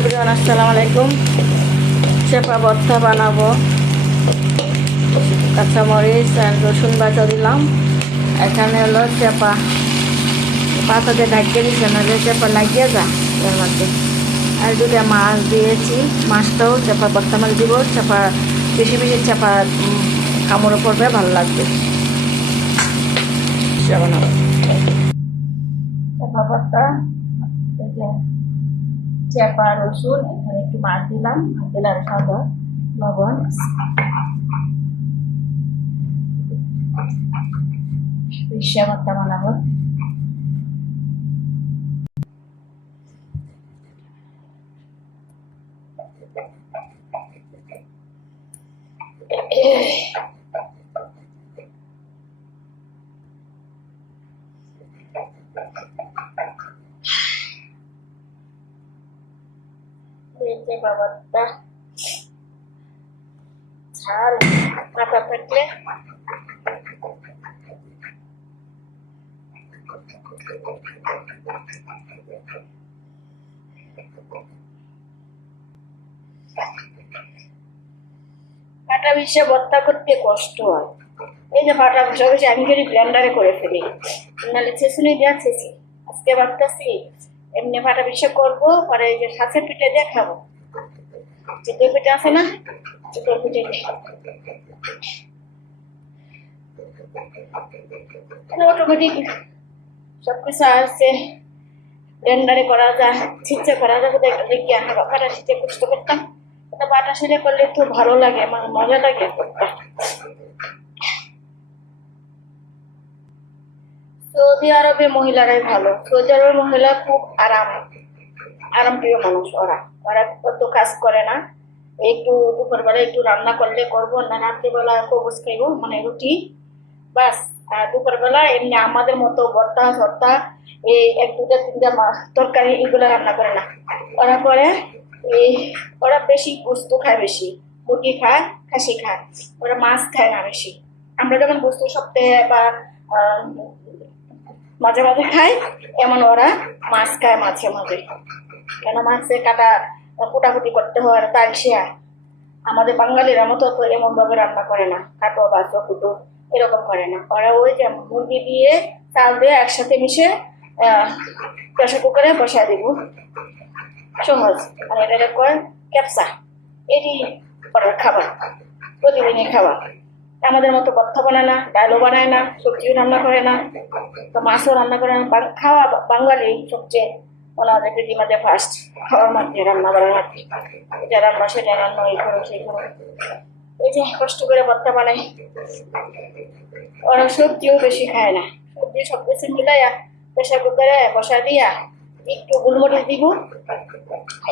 Everyone, আসসালামু আলাইকুম। চেপা ভর্তা বানাবো। কাঁচামরিচ আর রসুন বাটা দিলাম। এখানে হলো চেপা পাতা দিয়ে ঢাকিয়ে দিচ্ছে নাহলে চেপা লাগিয়ে যা এর মধ্যে। আর দুটা মাছ দিয়েছি, মাছটাও চেপা ভর্তা মাছ দিব। চেপা বেশি বেশি চেপা কামড়ে পড়বে, ভালো লাগবে। চেপা ভর্তা চেপা রসুন এখানে একটু মাছ দিলাম আর দিলাম সাদা লবণ। ভর্তা বানাবো বাবাটা ঝাল কাটা থাকলে। ফাটা বিষে ভর্তা করতে কষ্ট হয়। এই যে ফাটা বসে বসে আমি যদি ব্লেন্ডারে করে ফেলি, নাহলে ছেঁচুনি দেওয়া ছেঁচি। আজকে ভাবতেছি, এমনি ফাটা বিষে করব, পরে এই যে শাঁসের পিঠে দিয়ে খাব। চিতই পিঠে আছে না চিতই পিঠে অটোমেটিক সব কিছু আছে ব্লেন্ডারে করা যায় ছিচ্ছে করা যাবে দেখি আমরা ফাটা ছিচ্ছে কষ্ট করতাম ওটা বাটা সেরে করলে একটু ভালো লাগে মানে মজা লাগে সৌদি আরবে মহিলারাই ভালো সৌদি আরবের মহিলা খুব আরাম আরাম প্রিয় মানুষ ওরা ওরা কত কাজ করে না। একটু দুপুরবেলা একটু রান্না করলে করব, না রাত্রিবেলা কবুজ খাইবো মানে রুটি। বাস, আর দুপুরবেলা এমনি আমাদের মতো ভর্তা ভর্তা এই এক দুটা তিনটা তরকারি এগুলো রান্না করে না। ওরা করে এই ওরা বেশি গোস্ত খায় বেশি। মুরগি খায়, খাসি খায়। ওরা মাছ খায় না বেশি। আমরা যেমন গোস্ত সপ্তাহে বা মাঝে মাঝে খাই, এমন ওরা মাছ খায় মাঝে মাঝে। কেন মাছে কাটা কুটাকুটি করতে হয় তাই সে আমাদের বাঙালিরা মতো তো এমন ভাবে রান্না করে না। কাটো বাছো কুটো, এরকম করে না। ওরা ওই যে মুরগি দিয়ে চাল দিয়ে একসাথে মিশে প্রেশার কুকারে বসায় দিব। সহজ। আর এটা কয়? ক্যাপসা। এটি ওরা খাবার। প্রতিদিনই খাবার। আমাদের মতো ভর্তা বানায় না, ডালও বানায় না, সবজিও রান্না করে না, তো মাছও রান্না করে না। খাওয়া বাঙালি সবচেয়ে ওনাদের পৃথিবীতে ফার্স্ট খাওয়ার মধ্যে রান্না বান্নার মধ্যে এটা রান্না সেটা রান্না, এই করো, সেই করো। এই যে কষ্ট করে ভর্তা বানাই ওরা সবজিও বেশি খায় না। সবজি সব কিছু মিলাইয়া প্রেশার কুকারে বসা দিয়া একটু গোলমরিচ দিব,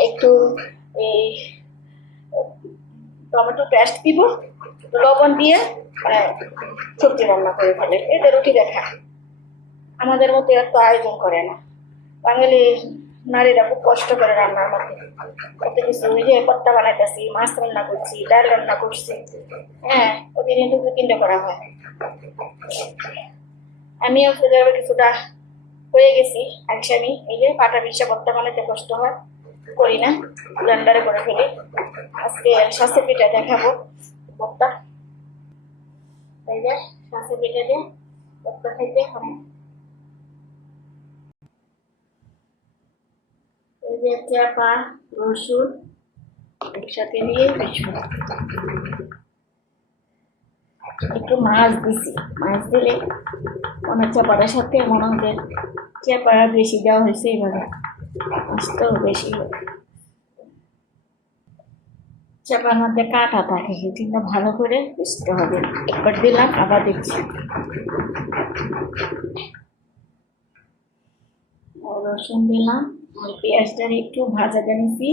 একটু এই টমেটো পেস্ট দিব লবণ দিয়ে মানে সবজি রান্না করে ফেলে। এতে রুটি দেখা? আমাদের মতো এত আয়োজন করে না। বাঙালি নারীরা খুব কষ্ট করে রান্নার মধ্যে কত কিছু, ওই যে পত্তা বানাইতেছি, মাছ রান্না করছি, ডাল রান্না করছি। হ্যাঁ প্রতিদিন দুটো তিনটে করা হয়। আমিও সেভাবে কিছুটা হয়ে গেছি একসামি এই যে পাটা বিশ্বা পত্তা বানাইতে কষ্ট হয়, করি না, ব্লেন্ডারে করে ফেলি। আজকে স্বাস্থ্য পিঠা দেখাবো পত্তা এই যে স্বাস্থ্য পিঠা দিয়ে পত্তা খাইতে হবে চাপা রসুন একসাথে রসুন একটু মাছ দিছি। মাছ দিলে মনে চাপাটার সাথে মনে হচ্ছে চাপাটা বেশি দেওয়া হয়েছে এবারে মাছটাও বেশি চাপার মধ্যে কাটা থাকে সেটা ভালো করে পিসতে হবে। একবার দিলাম, আবার দিচ্ছি। রসুন দিলাম। আর পেঁয়াজটা একটু ভাজা জানিয়েছি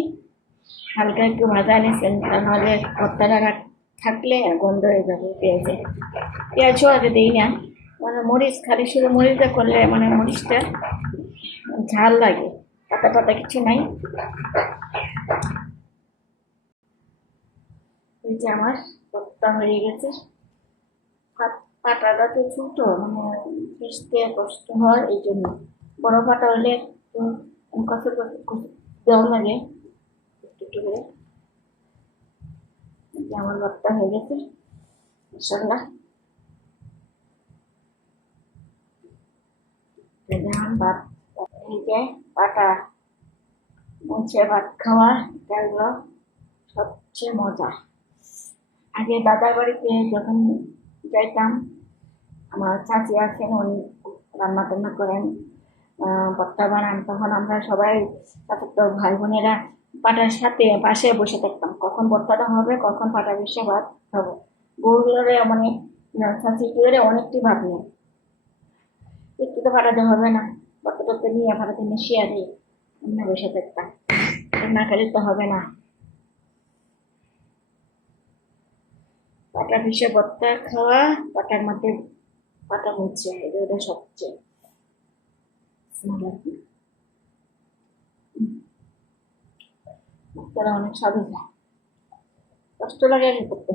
হালকা একটু ভাজা নিয়েছেন নাহলে ভর্তাটা থাকলে গন্ধ হয়ে যাবে পেঁয়াজে। পেঁয়াজও আগে দিই না। মানে মরিচ, খালি শুধু মরিচটা করলে মানে মরিচটা ঝাল লাগে, পাতা পাতা কিছু নাই। এই যে আমার ভর্তা হয়ে গেছে। পাটাটা তো ছোটো মানে পিসতে কষ্ট হয়, এই জন্য। বড় পাটা হলে একটু আমার ভর্তা হয়ে গেছে মশলা এই যে আমার ভাত খাওয়া এটা সবচেয়ে মজা আগে দাদার বাড়িতে যখন যাইতাম আমার চাচি আছেন উনি রান্না টান্না করেন বানান তখন আমরা সবাই তো ভাই বোনেরা পাটার সাথে পাশে বসে থাকতাম। কখন ভর্তাটা হবে কখন পাটা বসে ভাত খাব। বউগুলোরে মানে আহ, অনেকটি ভাব নেই। একটু তো ফাটাতে হবে না। ভর্তা টর্তা নিয়ে ফাটাতে মিশিয়ে দিই এমনি বসে থাকতাম। না খেলে তো হবে না। পাটা পিসে ভর্তা খাওয়া পাটার মধ্যে পাটা মুছে এটা সবচেয়ে। ভর্তাটা অনেক সাধু। যায় কষ্ট লাগে আগে করতে।